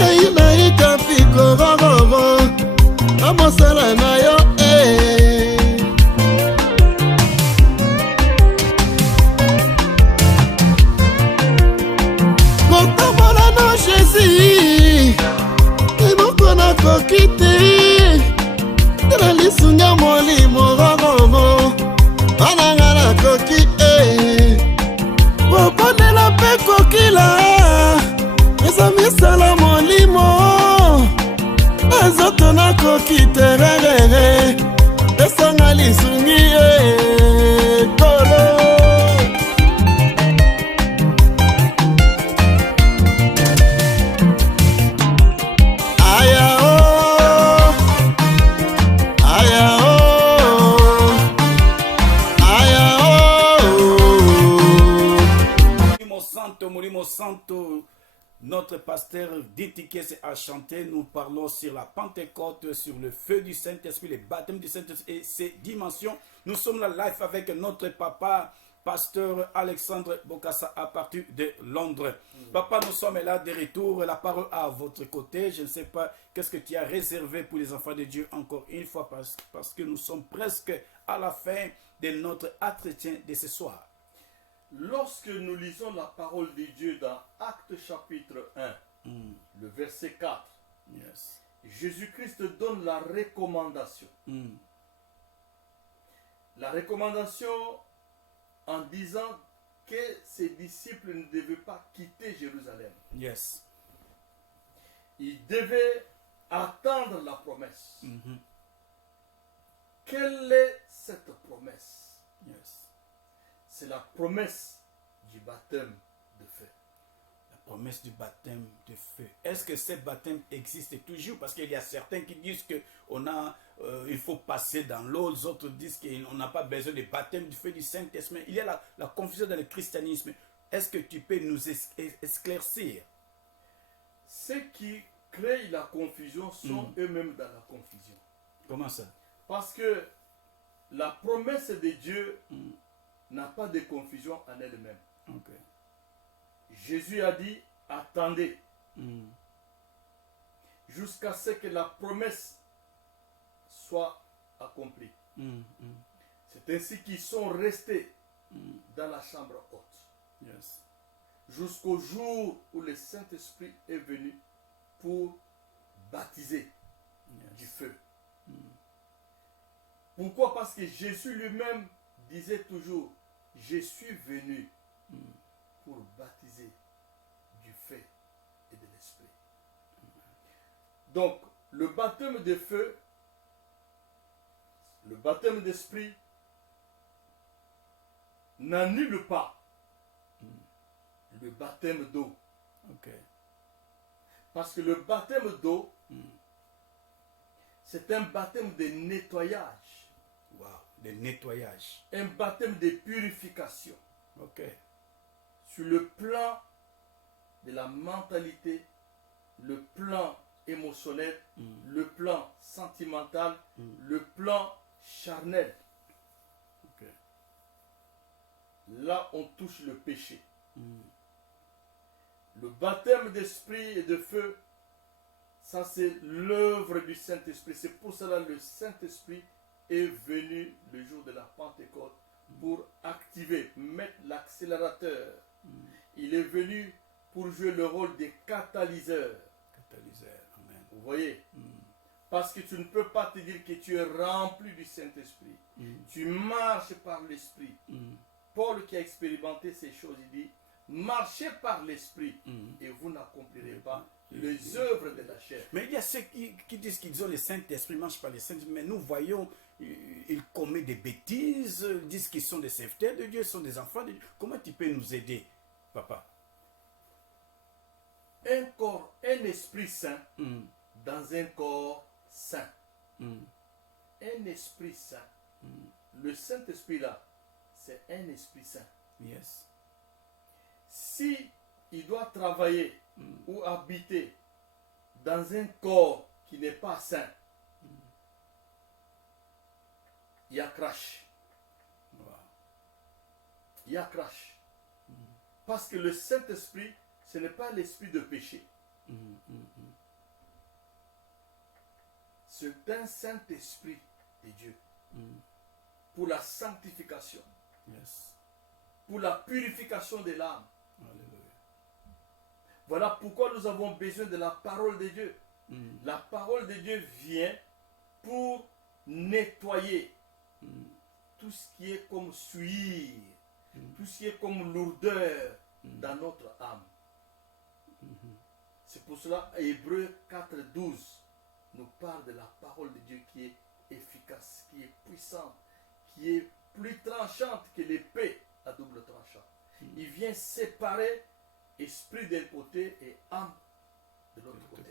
einaika pikorororo na mosala na yo kokite tena lisunga molimo rororo ananga na koki koponela mpe kokila eza misala molimo ezoto na koki tererere esanga lisungi kolo Molimo Santo, notre pasteur Diti Kiese a chanté. Nous parlons sur la Pentecôte, sur le feu du Saint-Esprit, le baptême du Saint-Esprit et ses dimensions. Nous sommes là live avec notre papa pasteur Alexandre Bokassa à partir de Londres. Papa, nous sommes là de retour. La parole à votre côté. Je ne sais pas qu'est-ce que tu as réservé pour les enfants de Dieu encore une fois parce que nous sommes presque à la fin de notre entretien de ce soir. Lorsque nous lisons la parole de Dieu dans Actes chapitre 1, le verset 4, Yes. Jésus-Christ donne la recommandation. La recommandation en disant que ses disciples ne devaient pas quitter Jérusalem. Yes. Ils devaient attendre la promesse. Quelle est cette promesse? Yes. C'est la promesse du baptême de feu. La promesse du baptême de feu. Est-ce que ce baptême existe toujours? Parce qu'il y a certains qui disent que il faut passer dans l'eau, les autres disent qu'on n'a pas besoin de baptême du feu du Saint-Esprit. Il y a la confusion dans le christianisme. Est-ce que tu peux nous éclaircir? Ceux qui créent la confusion sont eux-mêmes dans la confusion. Comment ça? Parce que la promesse de Dieu n'a pas de confusion en elle-même. Ok. Jésus a dit, attendez jusqu'à ce que la promesse soit accomplie. C'est ainsi qu'ils sont restés dans la chambre haute. Yes. Jusqu'au jour où le Saint-Esprit est venu pour baptiser du feu. Pourquoi? Parce que Jésus lui-même disait toujours, je suis venu pour baptiser du feu et de l'esprit. Donc, le baptême de feu, le baptême d'esprit n'annule pas le baptême d'eau. Ok. Parce que le baptême d'eau, c'est un baptême de nettoyage. Wow. De nettoyage. Un baptême de purification. Ok. Sur le plan de la mentalité, le plan émotionnel, le plan sentimental, le plan charnel. Ok. Là, on touche le péché. Le baptême d'esprit et de feu, ça c'est l'œuvre du Saint-Esprit. C'est pour cela que le Saint-Esprit est venu le jour de la Pentecôte pour activer, mettre l'accélérateur. Il est venu pour jouer le rôle de catalyseur. Catalyseur. Amen. Vous voyez? Parce que tu ne peux pas te dire que tu es rempli du Saint-Esprit. Tu marches par l'Esprit. Paul qui a expérimenté ces choses, il dit, marchez par l'Esprit et vous n'accomplirez pas les œuvres de la chair. Mais il y a ceux qui disent qu'ils ont le Saint-Esprit, marchent par le Saint-Esprit, mais nous voyons, ils commettent des bêtises, ils disent qu'ils sont des serviteurs de Dieu, ils sont des enfants de Dieu. Comment tu peux nous aider, papa? Un corps, un esprit saint dans un corps saint. Un esprit saint. Le Saint-Esprit là, c'est un esprit saint. Yes. Si il doit travailler ou habiter dans un corps qui n'est pas saint, il y a crash. Wow. Il y a crash. Parce que le Saint-Esprit, ce n'est pas l'esprit de péché. C'est un Saint-Esprit de Dieu. Pour la sanctification. Yes. Pour la purification de l'âme. Alléluia. Voilà pourquoi nous avons besoin de la parole de Dieu. La parole de Dieu vient pour nettoyer tout ce qui est comme souillure, tout ce qui est comme lourdeur dans notre âme. C'est pour cela, Hébreux 4:12 nous parle de la parole de Dieu qui est efficace, qui est puissante, qui est plus tranchante que l'épée à double tranchant. Il vient séparer esprit d'un côté et âme de l'autre côté.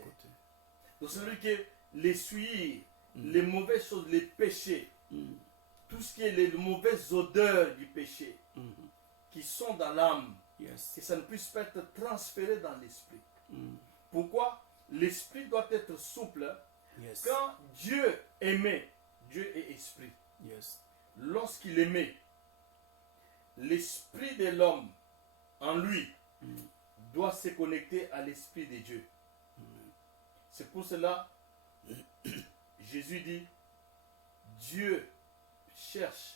Donc c'est vrai que les souillures, les mauvaises choses, les péchés, tout ce qui est les mauvaises odeurs du péché qui sont dans l'âme, Yes. que ça ne puisse pas être transféré dans l'esprit. Pourquoi? L'esprit doit être souple. Yes. Quand Dieu aimait, Dieu est esprit. Yes. Lorsqu'il aimait, l'esprit de l'homme en lui doit se connecter à l'esprit de Dieu. C'est pour cela Jésus dit, Dieu cherche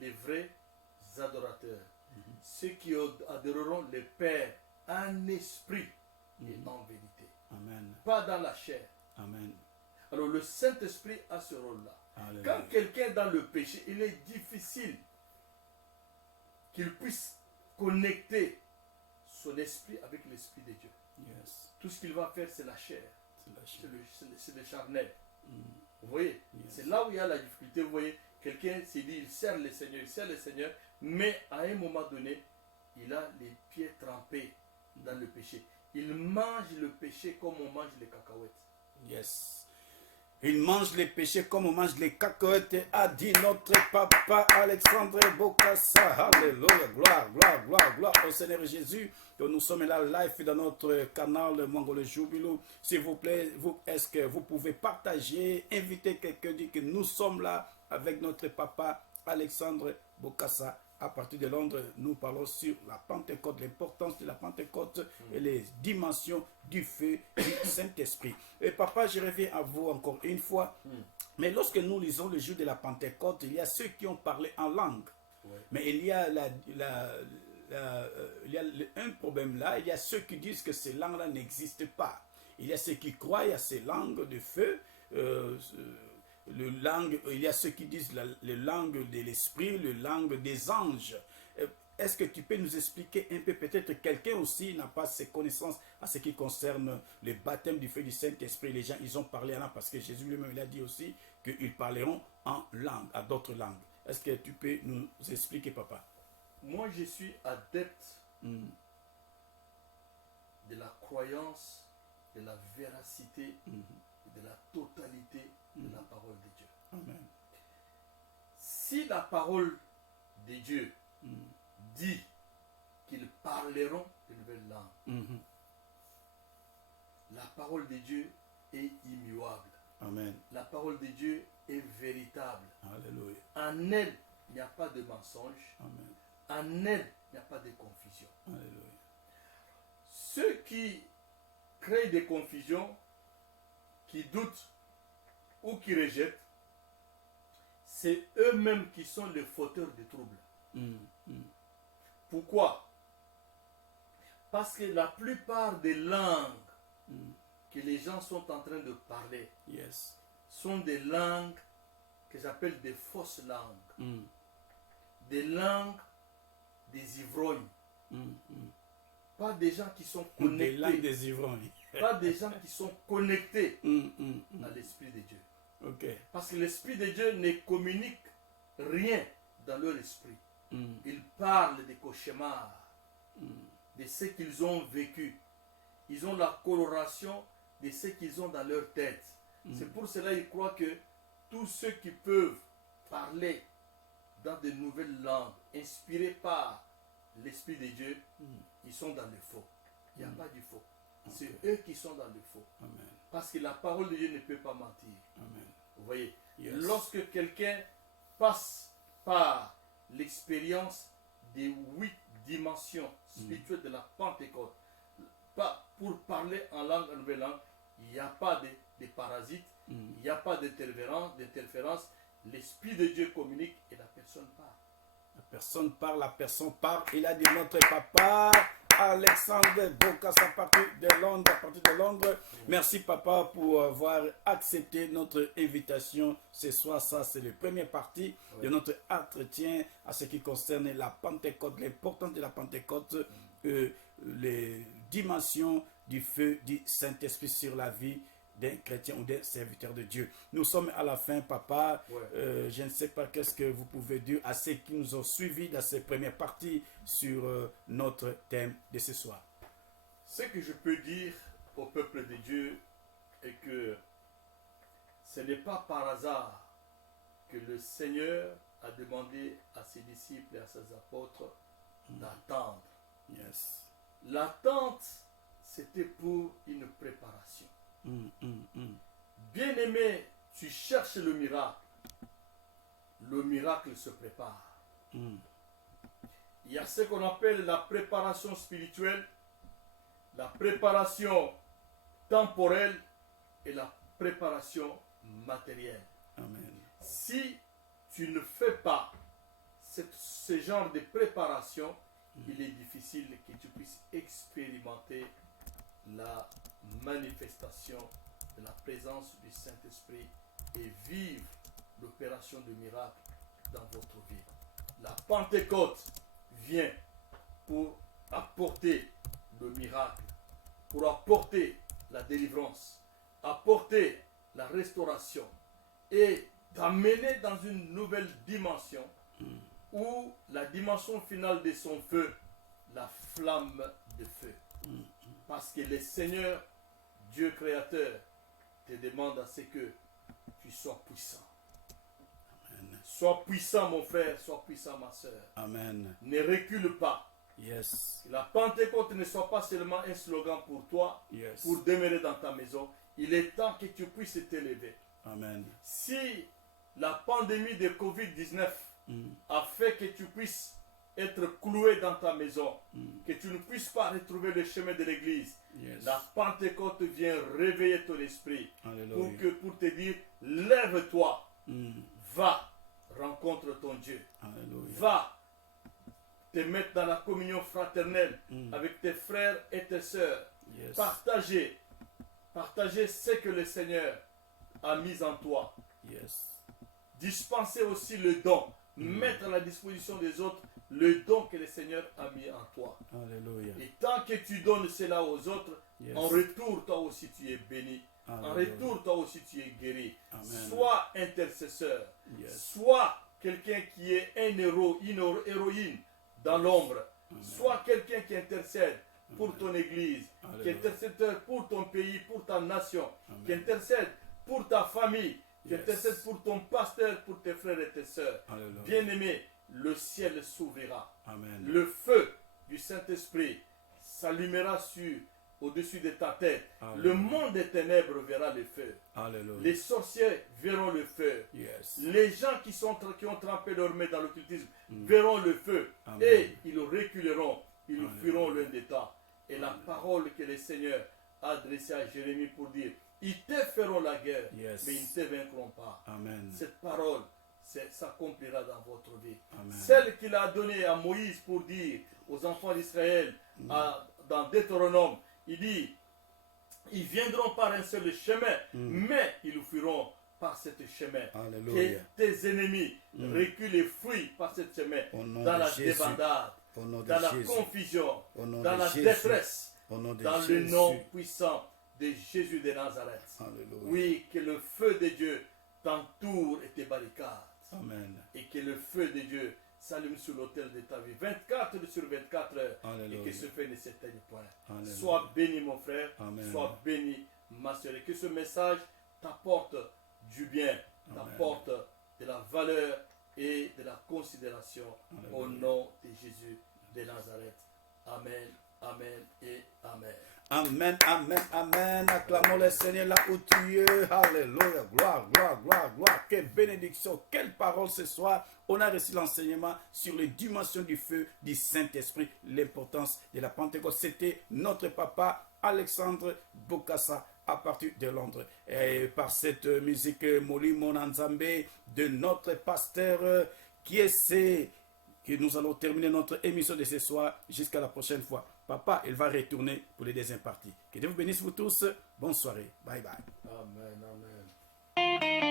les vrais adorateurs, ceux qui adoreront le Père en esprit et en vérité, Amen. pas dans la chair. Amen. Alors le Saint-Esprit a ce rôle-là. Alléluia. Quand quelqu'un est dans le péché, il est difficile qu'il puisse connecter son esprit avec l'esprit de Dieu. Yes. Tout ce qu'il va faire, c'est la chair, C'est la chair. c'est le charnel. Mm. Vous voyez, Yes. c'est là où il y a la difficulté. Vous voyez, quelqu'un s'est dit, il sert le Seigneur, mais à un moment donné, il a les pieds trempés dans le péché. Il mange le péché comme on mange les cacahuètes. Yes. Il mange les péchés comme on mange les cacahuètes, a dit notre papa Alexandre Bokassa. Alléluia, gloire, gloire, gloire, gloire au Seigneur Jésus. Donc nous sommes là live dans notre canal Mongolo Jubilou. S'il vous plaît, est-ce que vous pouvez partager, inviter quelqu'un, dire que nous sommes là avec notre papa Alexandre Bokassa. À partir de Londres, nous parlons sur la Pentecôte, l'importance de la Pentecôte et les dimensions du feu du Saint-Esprit. Et papa, je reviens à vous encore une fois. Mais lorsque nous lisons le jour de la Pentecôte, il y a ceux qui ont parlé en langue. Ouais. Mais il y a, un problème là. Il y a ceux qui disent que ces langues-là n'existent pas. Il y a ceux qui croient à ces langues de feu. Il y a ceux qui disent les langues de l'esprit, les langues des anges. Est-ce que tu peux nous expliquer un peu, peut-être quelqu'un aussi n'a pas ces connaissances à ce qui concerne le baptême du feu du Saint-Esprit. Les gens, ils ont parlé en langue parce que Jésus lui-même, il a dit aussi qu'ils parleront en langue, à d'autres langues. Est-ce que tu peux nous expliquer, papa? Moi, je suis adepte de la croyance, de la véracité, de la totalité de la parole de Dieu. Amen. Si la parole de Dieu dit qu'ils parleront de nouvelles langues, la parole de Dieu est immuable. Amen. La parole de Dieu est véritable. Alléluia. En elle, il n'y a pas de mensonge. Amen. En elle, il n'y a pas de confusion. Alléluia. Ceux qui créent des confusions, qui doutent ou qui rejettent, c'est eux-mêmes qui sont les fauteurs de troubles. Pourquoi? Parce que la plupart des langues que les gens sont en train de parler Yes. sont des langues que j'appelle des fausses langues. Des langues des ivrognes. Pas des gens qui sont Des langues connectés. des ivrognes. Pas des gens qui sont connectés à l'Esprit de Dieu. Ok. Parce que l'Esprit de Dieu ne communique rien dans leur esprit. Ils parlent des cauchemars, de ce qu'ils ont vécu. Ils ont la coloration de ce qu'ils ont dans leur tête. C'est pour cela qu'ils croient que tous ceux qui peuvent parler dans de nouvelles langues, inspirées par l'Esprit de Dieu, ils sont dans le faux. Il n'y a pas du faux. C'est eux qui sont dans le faux. Amen. Parce que la parole de Dieu ne peut pas mentir. Amen. Vous voyez, Yes. lorsque quelqu'un passe par l'expérience des 8 dimensions spirituelles de la Pentecôte, pas pour parler en langue, en nouvelle langue, il n'y a pas de parasites, il n'y a pas d'interférence. L'Esprit de Dieu communique et la personne parle. La personne parle. Il a dit notre papa Alexandre Bokassa à partir de Londres. Merci papa pour avoir accepté notre invitation ce soir. Ça, c'est la première partie de notre entretien à ce qui concerne la Pentecôte, l'importance de la Pentecôte, les dimensions du feu du Saint-Esprit sur la vie d'un chrétien ou d'un serviteur de Dieu. Nous sommes à la fin, papa. Je ne sais pas qu'est-ce que vous pouvez dire à ceux qui nous ont suivis dans cette première partie sur notre thème de ce soir. Ce que je peux dire au peuple de Dieu est que ce n'est pas par hasard que le Seigneur a demandé à ses disciples et à ses apôtres d'attendre. Yes. L'attente, c'était pour une préparation. Bien-aimé, tu cherches le miracle se prépare. Il il y a ce qu'on appelle la préparation spirituelle, la préparation temporelle et la préparation matérielle. Amen. Si tu ne fais pas ce genre de préparation, il est difficile que tu puisses expérimenter la manifestation de la présence du Saint-Esprit et vivre l'opération de miracle dans votre vie. La Pentecôte vient pour apporter le miracle, pour apporter la délivrance, apporter la restauration et t'amener dans une nouvelle dimension où la dimension finale de son feu, la flamme de feu. Parce que le Seigneur, Dieu créateur, te demande à ce que tu sois puissant. Amen. Sois puissant mon frère, sois puissant ma soeur. Amen. Ne recule pas. Yes. La Pentecôte ne soit pas seulement un slogan pour toi, Yes. pour demeurer dans ta maison. Il est temps que tu puisses t'élever. Amen. Si la pandémie de Covid-19 a fait que tu puisses être cloué dans ta maison, que tu ne puisses pas retrouver le chemin de l'église, Yes. la Pentecôte vient réveiller ton esprit Alléluia. pour te dire, lève-toi, Mm. va, rencontre ton Dieu, Alléluia. va te mettre dans la communion fraternelle avec tes frères et tes sœurs, Yes. partager ce que le Seigneur a mis en toi, Yes. dispenser aussi le don, mettre à la disposition des autres le don que le Seigneur a mis en toi. Alléluia. Et tant que tu donnes cela aux autres, Yes. en retour, toi aussi tu es béni. En Alléluia. retour, toi aussi tu es guéri. Amen. Sois intercesseur. Yes. Sois quelqu'un qui est un héros, une héroïne dans l'ombre. Sois quelqu'un qui intercède pour ton église, qui Alléluia. intercède pour ton pays, pour ta nation, Amen. qui intercède pour ta famille, qui Yes. intercède pour ton pasteur, pour tes frères et tes sœurs. Alléluia. Bien-aimé, le ciel s'ouvrira. Amen. Le feu du Saint-Esprit s'allumera au-dessus de ta tête. Alléluia. Le monde des ténèbres verra le feu. Alléluia. Les sorciers verront le feu. Yes. Les gens qui ont trempé leurs mains dans l'occultisme verront le feu. Amen. Et ils reculeront. Ils Alléluia. fuiront loin de toi. Et la parole que le Seigneur a adressée à Jérémie pour dire, ils te feront la guerre, Yes. mais ils ne te vaincront pas. Amen. Cette parole s'accomplira dans votre vie. Amen. Celle qu'il a donnée à Moïse pour dire aux enfants d'Israël dans Deutéronome, il dit, ils viendront par un seul chemin, mais ils fuiront par ce chemin. Alléluia. Que tes ennemis reculent et fuient par ce chemin, Au nom dans de la Jésus. débandade, Au nom de dans la Jésus. confusion, Au nom dans de la Jésus. détresse, Au nom de dans le Jésus. nom puissant de Jésus de Nazareth. Alléluia. Oui, que le feu de Dieu t'entoure et te barricade. Amen. Et que le feu de Dieu s'allume sur l'autel de ta vie 24 sur 24 heures. Alléluia. Et que ce feu ne s'éteigne point. Alléluia. Sois béni mon frère, Amen. sois béni ma soeur. Et que ce message t'apporte du bien, t'apporte de la valeur et de la considération. Alléluia. Au nom de Jésus de Nazareth. Amen, amen et amen. Amen, amen, amen. Acclamons le Seigneur là où tu es. Alléluia. Gloire, gloire, gloire, gloire. Quelle bénédiction, quelle parole ce soir. On a reçu l'enseignement sur les dimensions du feu du Saint-Esprit, l'importance de la Pentecôte. C'était notre papa Alexandre Bokassa à partir de Londres. Et par cette musique Moli Monanzambe de notre pasteur qui est que nous allons terminer notre émission de ce soir jusqu'à la prochaine fois. Papa, il va retourner pour les deuxièmes parties. Que Dieu vous bénisse vous tous. Bonne soirée. Bye bye. Amen, amen.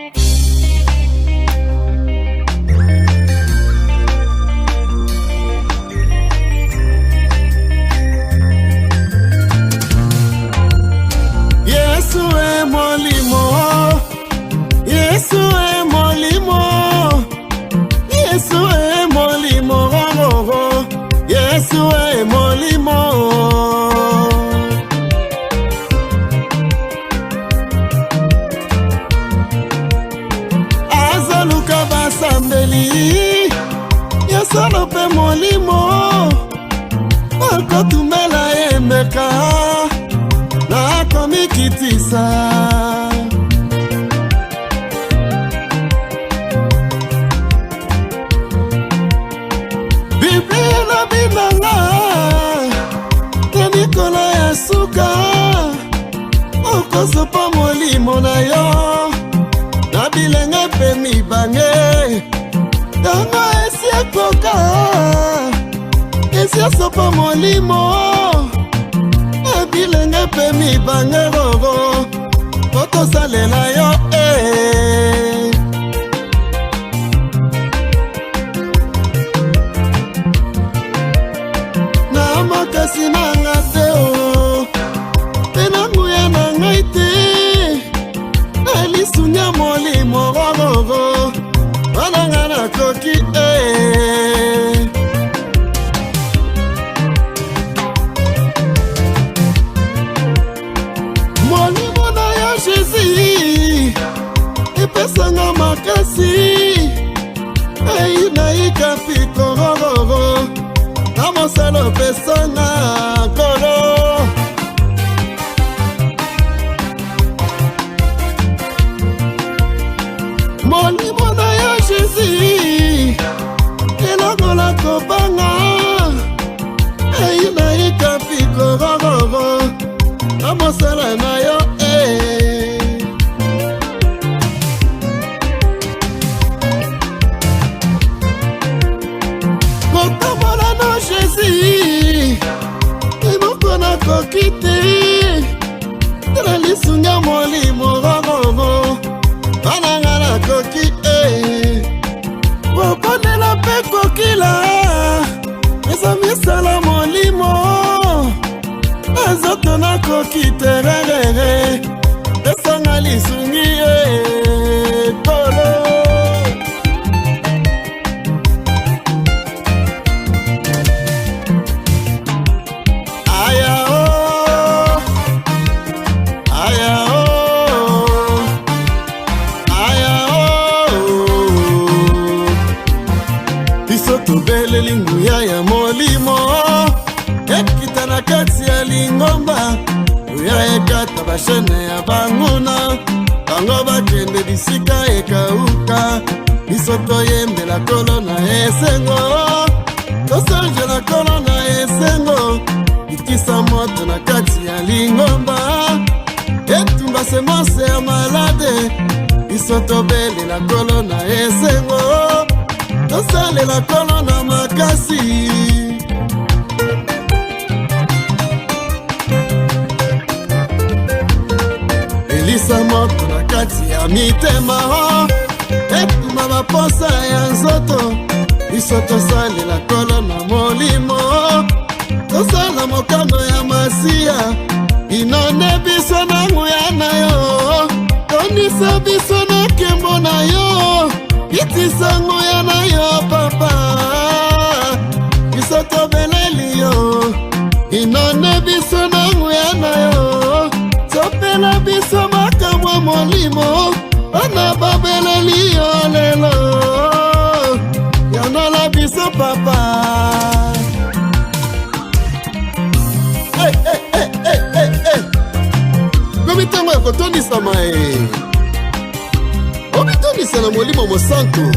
Yesu e molimo, Yesu e molimo, Yesu e molimo, Yesu e molimo. Azoluka basambeli, Yesu pe molimo, okotumela emeka. Nakomikitisa Biblia tosopa molimo na yo na bilenge mpe mibange yango esi ekoka esi asopa molimo na bilenge mpe mibange roro po tosalela yo na makasi na nga te o mpe na nguya na ngai te na lisunya molimo rororo wananga nakoki molimo na yo Jésus epesanga makasi naika mpiko rororo na mosala opesanga kolo molimo na yo Jésus elongola kobanga naika mpiko rororo na mosala na yo kotambola na Jésus emoko nakoki te tala lisunga molimo rororo bananga nakoki kokondela mpe kokila eza misala molimo ezoto nakoki tererere esanga lisungi tolo tobeleli nguya ya molimo ekita na kati ya lingomba nguya ekata bashene ya banguna bango bakende bisika ekauka biso toyembela kolo na esengo tosanjela kolo na esengo bitisa moto na kati ya lingomba etumba semose ya malade biso tobelela kolo na esengo tosalela kolo na makasi elisa moto na kati ya mitema etuma baposa ya nzoto biso tosalela kolo na molimo tosala mokano ya masiya inone biso na nguya na yo tonisa biso na nkembo na yo itisa nguya na yo papa biso tobeleli yo inone biso na nguya na yo topela biso makamwa molimo bana babeleli yo lelo yanola biso papa komitango ya kotondisama omitondisa na molimo mosantu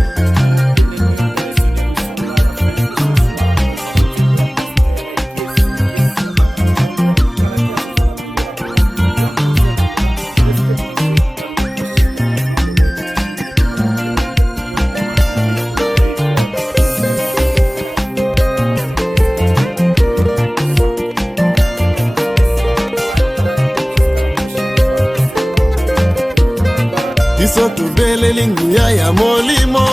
biso tobeleli nguya ya molimo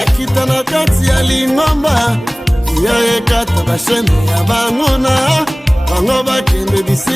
ekita na kati ya lingomba nguya ekata bashene ya banguna bango bakende bisika